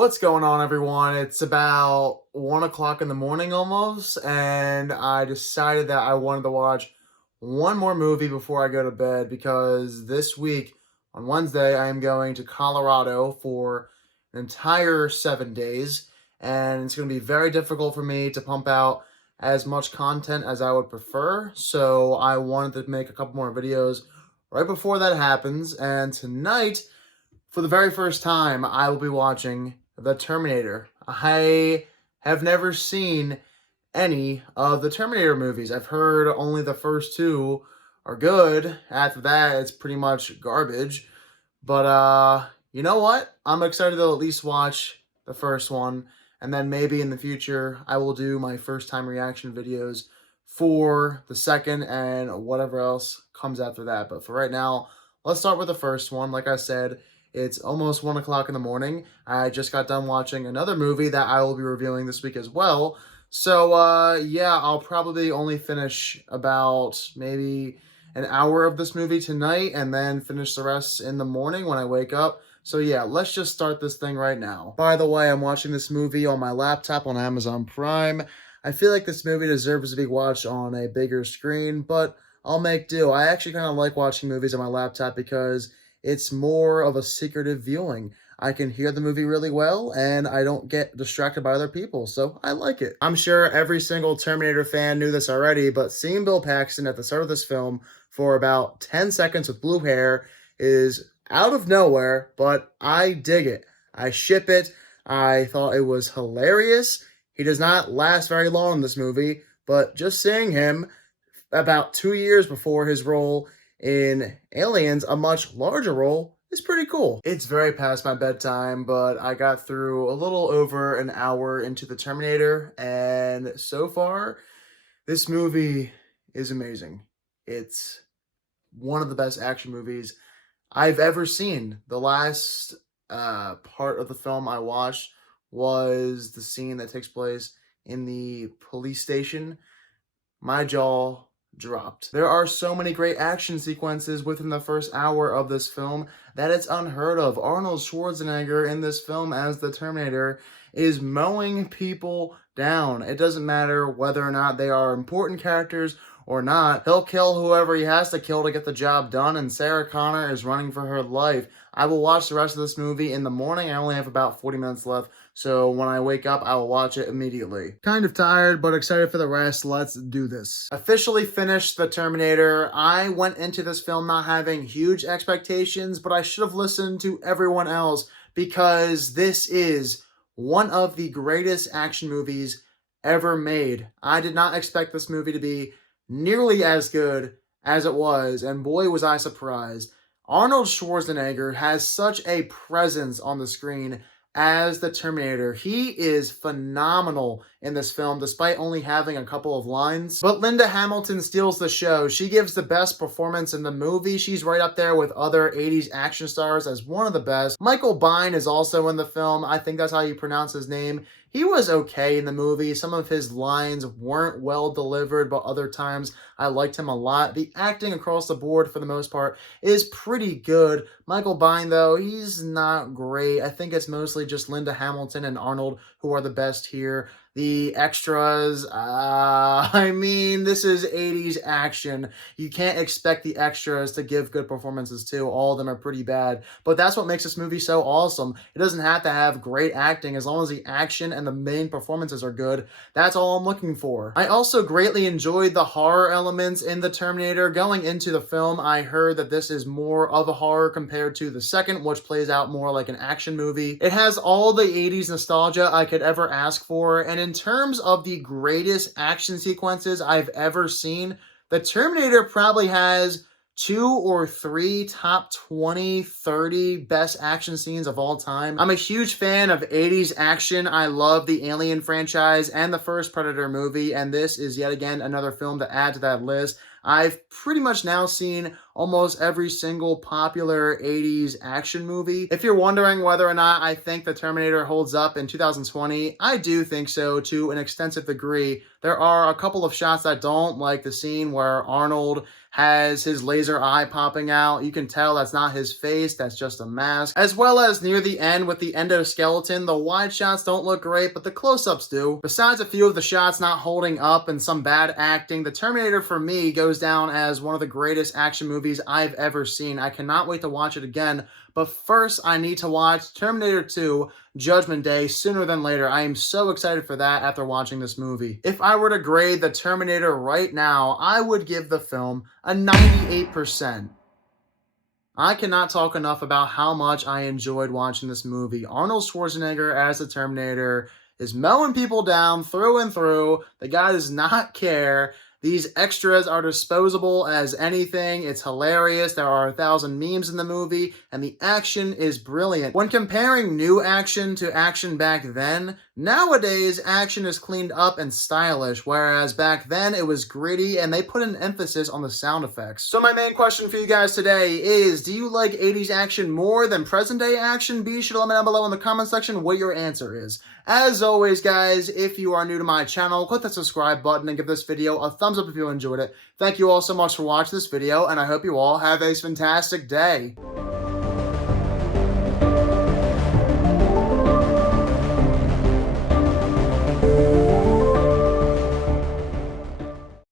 What's going on, everyone? It's about 1 o'clock in the morning almost, and I decided that I wanted to watch one more movie before I go to bed because this week on Wednesday I am going to Colorado for an entire 7 days, and it's going to be very difficult for me to pump out as much content as I would prefer. So I wanted to make a couple more videos right before that happens, and tonight, for the very first time, I will be watching The Terminator. I have never seen any of the Terminator movies. I've heard only the first two are good. After that, it's pretty much garbage. But you know what? I'm excited to at least watch the first one, and then maybe in the future I will do my first time reaction videos for the second and whatever else comes after that. But for right now, let's start with the first one. Like I said, it's almost 1 o'clock in the morning. I just got done watching another movie that I will be reviewing this week as well. So, yeah, I'll probably only finish about maybe an hour of this movie tonight and then finish the rest in the morning when I wake up. So, yeah, let's just start this thing right now. By the way, I'm watching this movie on my laptop on Amazon Prime. I feel like this movie deserves to be watched on a bigger screen, but I'll make do. I actually kind of like watching movies on my laptop because it's more of a secretive viewing. I can hear the movie really well, and I don't get distracted by other people, so I like it. I'm sure every single Terminator fan knew this already, but seeing Bill Paxton at the start of this film for about 10 seconds with blue hair is out of nowhere, but I dig it. I ship it. I thought it was hilarious. He does not last very long in this movie, but just seeing him about 2 years before his role in Aliens, a much larger role, is pretty cool. It's very past my bedtime, but I got through a little over an hour into The Terminator, and so far, this movie is amazing. It's one of the best action movies I've ever seen. The last part of the film I watched was the scene that takes place in the police station. My jaw dropped. There are so many great action sequences within the first hour of this film that it's unheard of. Arnold Schwarzenegger in this film as the Terminator is mowing people down. It doesn't matter whether or not they are important characters or not. He'll kill whoever he has to kill to get the job done, and Sarah Connor is running for her life. I will watch the rest of this movie in the morning. I only have about 40 minutes left, so when I wake up, I will watch it immediately. Kind of tired, but excited for the rest. Let's do this. Officially finished The Terminator. I went into this film not having huge expectations, but I should have listened to everyone else because this is one of the greatest action movies ever made. I did not expect this movie to be nearly as good as it was, and boy was I surprised. Arnold Schwarzenegger has such a presence on the screen as the Terminator. He is phenomenal in this film, despite only having a couple of lines. But Linda Hamilton steals the show. She gives the best performance in the movie. She's right up there with other 80s action stars as one of the best. Michael Biehn is also in the film. I think that's how you pronounce his name. He was okay in the movie. Some of his lines weren't well delivered, but other times I liked him a lot. The acting across the board, for the most part, is pretty good. Michael Biehn, though, he's not great. I think it's mostly just Linda Hamilton and Arnold who are the best here. The extras, I mean, this is 80s action. You can't expect the extras to give good performances too. All of them are pretty bad. But that's what makes this movie so awesome. It doesn't have to have great acting. As long as the action and the main performances are good, that's all I'm looking for. I also greatly enjoyed the horror elements in The Terminator. Going into the film, I heard that this is more of a horror compared to the second, which plays out more like an action movie. It has all the 80s nostalgia I could ever ask for, and in terms of the greatest action sequences I've ever seen, The Terminator probably has 2 or 3 top 20, 30 best action scenes of all time. I'm a huge fan of 80s action. I love the Alien franchise and the first Predator movie, and this is yet again another film to add to that list. I've pretty much now seen almost every single popular 80s action movie. If you're wondering whether or not I think the Terminator holds up in 2020, I do think so to an extensive degree. There are a couple of shots I don't like. The scene where Arnold has his laser eye popping out. You can tell that's not his face, that's just a mask. As well as near the end with the endoskeleton, the wide shots don't look great, but the close-ups do. Besides a few of the shots not holding up and some bad acting, the Terminator for me goes down as one of the greatest action movies I've ever seen. I cannot wait to watch it again. But first, I need to watch Terminator 2 Judgment Day sooner than later. I am so excited for that after watching this movie. If I were to grade the Terminator right now, I would give the film a 98%. I cannot talk enough about how much I enjoyed watching this movie. Arnold Schwarzenegger as the Terminator is mowing people down through and through. The guy does not care. These extras are disposable as anything. It's hilarious. There are 1,000 memes in the movie, and the action is brilliant. When comparing new action to action back then, nowadays action is cleaned up and stylish, whereas back then it was gritty and they put an emphasis on the sound effects. So my main question for you guys today is, do you like 80s action more than present day action? Be sure to let me know below in the comment section what your answer is. As always, guys, if you are new to my channel, click that subscribe button and give this video a thumbs up if you enjoyed it. Thank you all so much for watching this video, and I hope you all have a fantastic day.